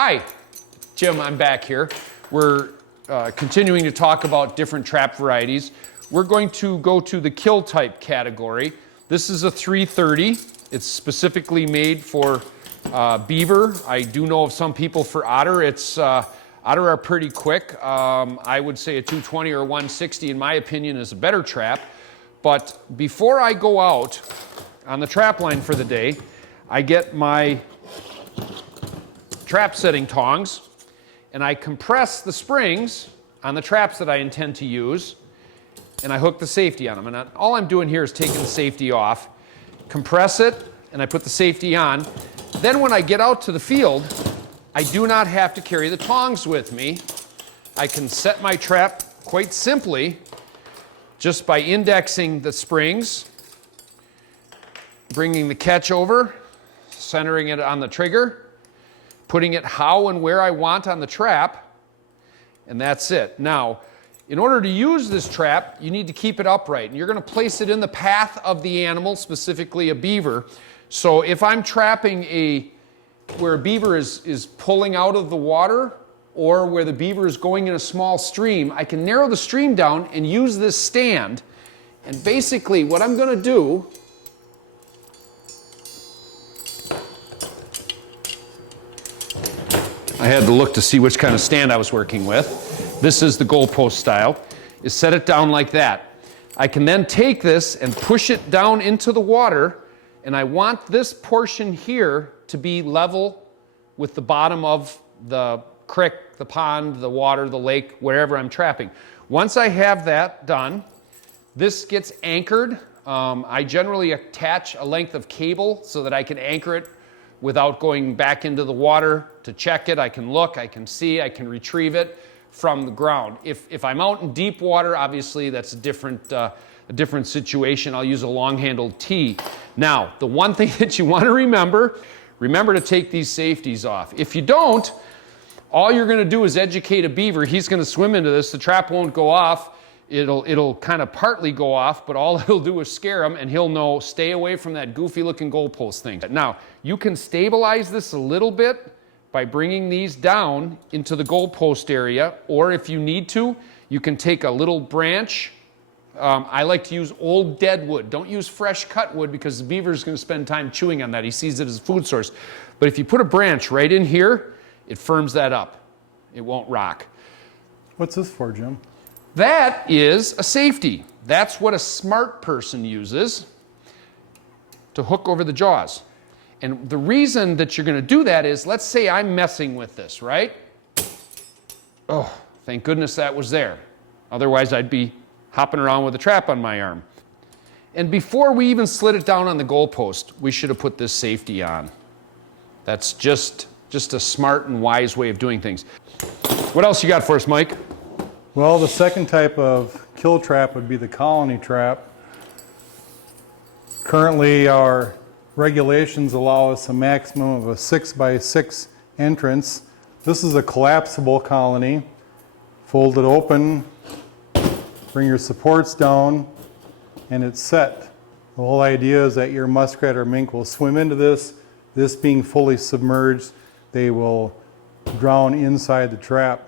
Hi, Jim, I'm back here. We're continuing to talk about different trap varieties. We're going to go to the kill type category. This is a 330. It's specifically made for beaver. I do know of some people for otter. Otter are pretty quick. I would say a 220 or 160, in my opinion, is a better trap. But before I go out on the trap line for the day, I get my trap setting tongs and I compress the springs on the traps that I intend to use, and I hook the safety on them. And all I'm doing here is taking the safety off, compress it, and I put the safety on. Then when I get out to the field, I do not have to carry the tongs with me. I can set my trap quite simply just by indexing the springs, bringing the catch over, centering it on the trigger, putting it how and where I want on the trap, and that's it. Now, in order to use this trap, you need to keep it upright, and you're going to place it in the path of the animal, specifically a beaver. So if I'm trapping where a beaver is pulling out of the water, or where the beaver is going in a small stream, I can narrow the stream down and use this stand. And basically what I'm going to do, I had to look to see which kind of stand I was working with. This is the goalpost style, is set it down like that. I can then take this and push it down into the water, and I want this portion here to be level with the bottom of the creek, the pond, the water, the lake, wherever I'm trapping. Once I have that done, this gets anchored. I generally attach a length of cable so that I can anchor it without going back into the water to check it. I can look, I can see, I can retrieve it from the ground. If I'm out in deep water, obviously that's a different situation. I'll use a long-handled tee. Now, the one thing that you want to remember to take these safeties off. If you don't, all you're going to do is educate a beaver. He's going to swim into this. The trap won't go off. It'll kind of partly go off, but all it'll do is scare him, and he'll know, stay away from that goofy looking goalpost thing. Now, you can stabilize this a little bit by bringing these down into the goalpost area, or if you need to, you can take a little branch. I like to use old dead wood. Don't use fresh cut wood, because the beaver is going to spend time chewing on that. He sees it as a food source. But if you put a branch right in here, it firms that up. It won't rock. What's this for, Jim? That is a safety. That's what a smart person uses to hook over the jaws. And the reason that you're going to do that is, let's say I'm messing with this, right? Oh, thank goodness that was there. Otherwise, I'd be hopping around with a trap on my arm. And before we even slid it down on the goalpost, we should have put this safety on. That's just a smart and wise way of doing things. What else you got for us, Mike? Well, the second type of kill trap would be the colony trap. Currently, our regulations allow us a maximum of a 6x6 entrance. This is a collapsible colony. Fold it open, bring your supports down, and it's set. The whole idea is that your muskrat or mink will swim into this. This being fully submerged, they will drown inside the trap.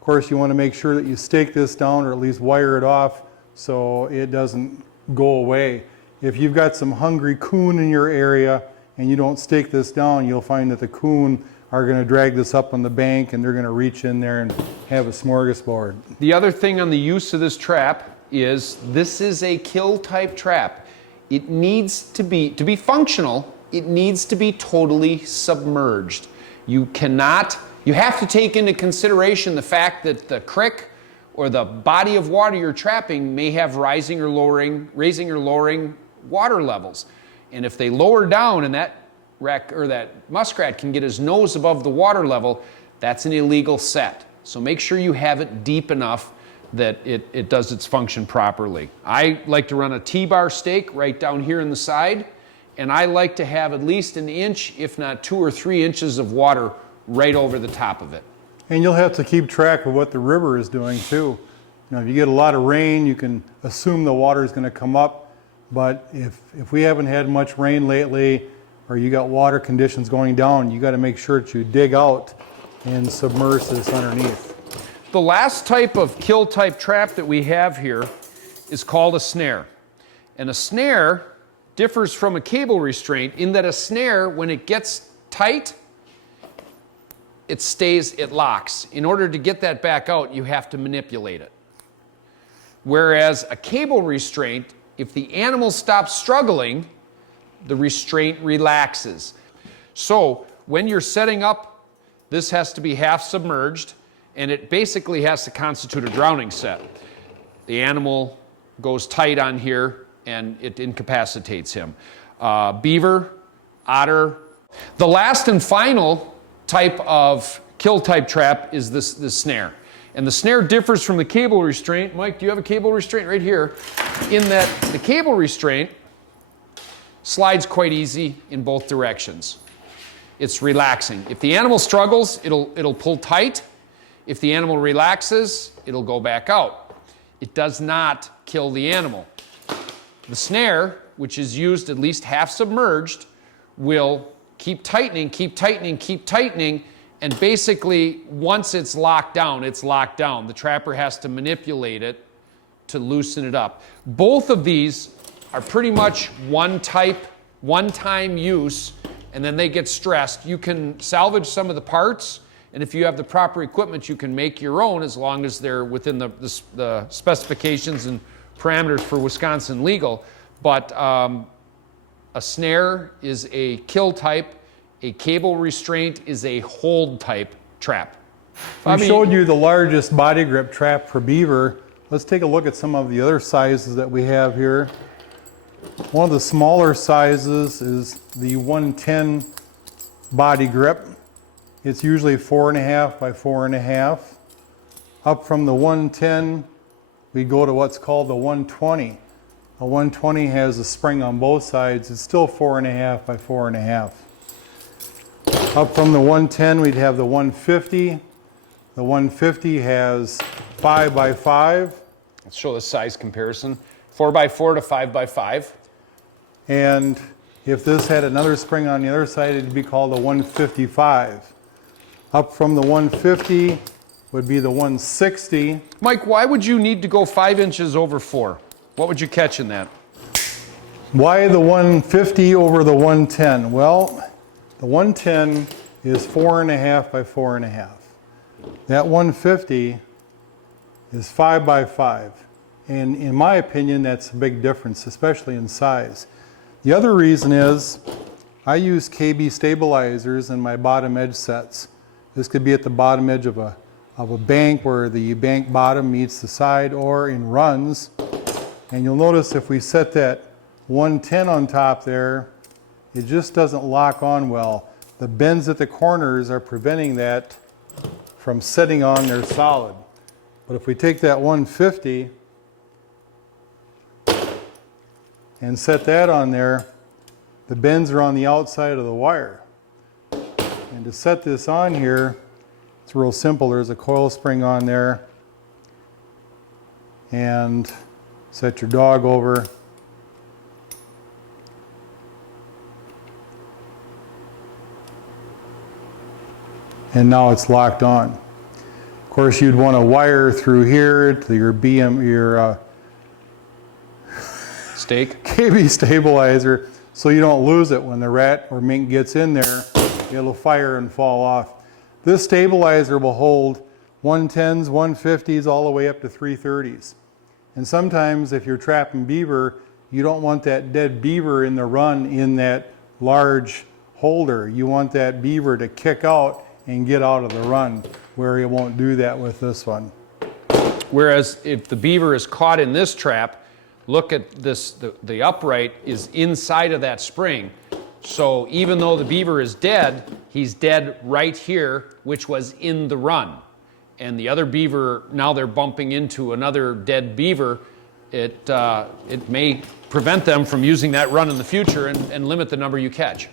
Of course, you want to make sure that you stake this down, or at least wire it off so it doesn't go away. If you've got some hungry coon in your area and you don't stake this down, you'll find that the coon are going to drag this up on the bank, and they're going to reach in there and have a smorgasbord. The other thing on the use of this trap is this is a kill type trap. It needs to be functional, it needs to be totally submerged. You have to take into consideration the fact that the creek or the body of water you're trapping may have raising or lowering water levels. And if they lower down and that muskrat can get his nose above the water level, that's an illegal set. So make sure you have it deep enough that it does its function properly. I like to run a T-bar stake right down here in the side, and I like to have at least an inch, if not 2 or 3 inches of water right over the top of it. And you'll have to keep track of what the river is doing too. If you get a lot of rain, you can assume the water is going to come up, but if we haven't had much rain lately, or you got water conditions going down, you got to make sure that you dig out and submerge this underneath. The last type of kill type trap that we have here is called a snare. And a snare differs from a cable restraint in that a snare, when it gets tight, it locks. In order to get that back out, you have to manipulate it. Whereas a cable restraint, if the animal stops struggling, the restraint relaxes. So when you're setting up, this has to be half submerged, and it basically has to constitute a drowning set. The animal goes tight on here, and it incapacitates him. Beaver, otter. The last and final type of kill type trap is this snare. And the snare differs from the cable restraint. Mike, do you have a cable restraint right here? In that the cable restraint slides quite easy in both directions. It's relaxing. If the animal struggles, it'll pull tight. If the animal relaxes, it'll go back out. It does not kill the animal. The snare, which is used at least half submerged, will keep tightening, keep tightening, keep tightening, and basically once it's locked down, it's locked down. The trapper has to manipulate it to loosen it up. Both of these are pretty much one-time use, and then they get stressed. You can salvage some of the parts, and if you have the proper equipment, you can make your own as long as they're within the specifications and parameters for Wisconsin legal. But a snare is a kill type. A cable restraint is a hold type trap. We showed you the largest body grip trap for beaver. Let's take a look at some of the other sizes that we have here. One of the smaller sizes is the 110 body grip. It's usually 4.5 by 4.5. Up from the 110, we go to what's called the 120. A 120 has a spring on both sides. It's still 4.5 by 4.5. Up from the 110, we'd have the 150. The 150 has 5 by 5. Let's show the size comparison. 4 by 4 to 5 by 5. And if this had another spring on the other side, it'd be called a 155. Up from the 150 would be the 160. Mike, why would you need to go 5 inches over 4? What would you catch in that? Why the 150 over the 110? Well, the 110 is 4.5 by 4.5. That 150 is 5 by 5. And in my opinion, that's a big difference, especially in size. The other reason is I use KB stabilizers in my bottom edge sets. This could be at the bottom edge of a bank where the bank bottom meets the side, or in runs. And you'll notice if we set that 110 on top there, it just doesn't lock on well. The bends at the corners are preventing that from setting on there solid. But if we take that 150 and set that on there, the bends are on the outside of the wire. And to set this on here, it's real simple. There's a coil spring on there, and set your dog over. And now it's locked on. Of course, you'd want to wire through here to your Stake? KB stabilizer so you don't lose it when the rat or mink gets in there. It'll fire and fall off. This stabilizer will hold 110s, 150s, all the way up to 330s. And sometimes if you're trapping beaver, you don't want that dead beaver in the run in that large holder. You want that beaver to kick out and get out of the run, where it won't do that with this one. Whereas if the beaver is caught in this trap, look at this, the upright is inside of that spring. So even though the beaver is dead, he's dead right here, which was in the run. And the other beaver, now they're bumping into another dead beaver. It may prevent them from using that run in the future and limit the number you catch.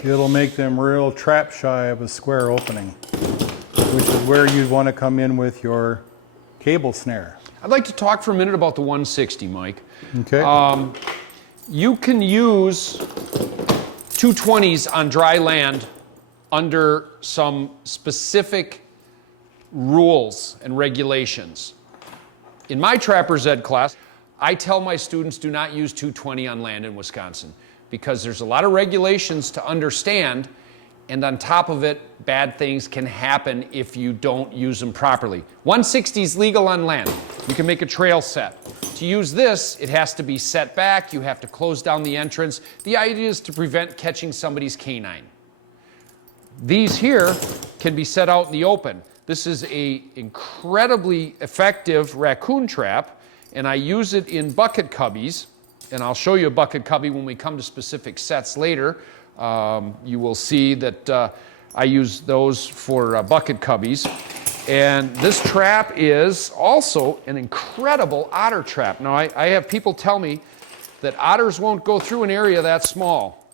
It'll make them real trap shy of a square opening, which is where you'd want to come in with your cable snare. I'd like to talk for a minute about the 160, Mike. Okay. You can use 220s on dry land under some specific rules and regulations. In my Trapper's Ed class, I tell my students do not use 220 on land in Wisconsin because there's a lot of regulations to understand, and on top of it, bad things can happen if you don't use them properly. 160 is legal on land. You can make a trail set. To use this, it has to be set back. You have to close down the entrance. The idea is to prevent catching somebody's canine. These here can be set out in the open. This is an incredibly effective raccoon trap, and I use it in bucket cubbies, and I'll show you a bucket cubby when we come to specific sets later. You will see that I use those for bucket cubbies. And this trap is also an incredible otter trap. Now, I have people tell me that otters won't go through an area that small.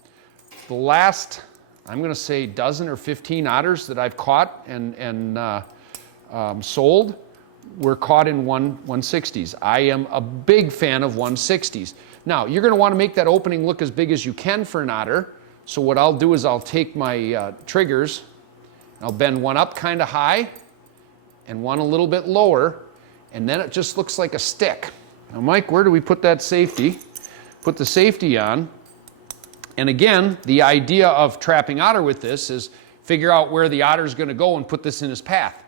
The last, I'm going to say, dozen or 15 otters that I've caught and sold were caught in 160s. I am a big fan of 160s. Now, you're going to want to make that opening look as big as you can for an otter. So what I'll do is I'll take my triggers, I'll bend one up kind of high and one a little bit lower, and then it just looks like a stick. Now, Mike, where do we put that safety? Put the safety on. And again, the idea of trapping otter with this is figure out where the otter is going to go and put this in his path.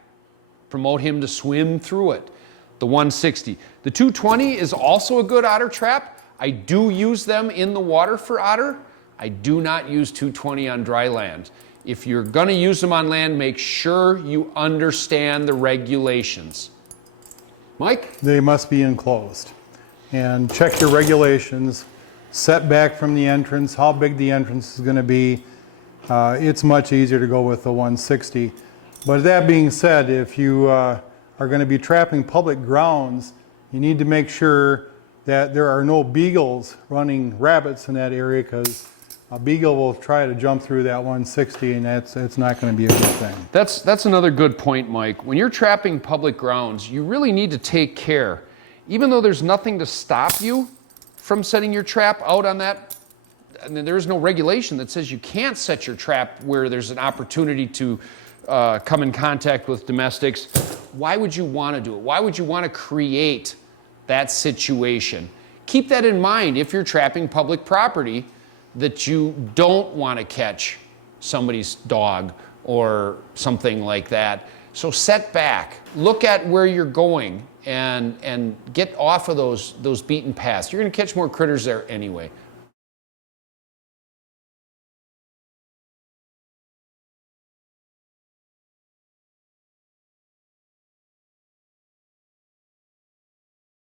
Promote him to swim through it. The 160. The 220 is also a good otter trap. I do use them in the water for otter. I do not use 220 on dry land. If you're going to use them on land, make sure you understand the regulations. Mike? They must be enclosed. And check your regulations. Set back from the entrance, how big the entrance is going to be. It's much easier to go with the 160. But that being said, if you are going to be trapping public grounds, you need to make sure that there are no beagles running rabbits in that area, because a beagle will try to jump through that 160, and it's not going to be a good thing. That's another good point, Mike. When you're trapping public grounds, you really need to take care. Even though there's nothing to stop you from setting your trap out on that, and there is no regulation that says you can't set your trap where there's an opportunity to come in contact with domestics. Why would you want to do it? Why would you want to create that situation? Keep that in mind if you're trapping public property, that you don't want to catch somebody's dog or something like that. So set back, look at where you're going, and get off of those beaten paths. You're going to catch more critters there anyway.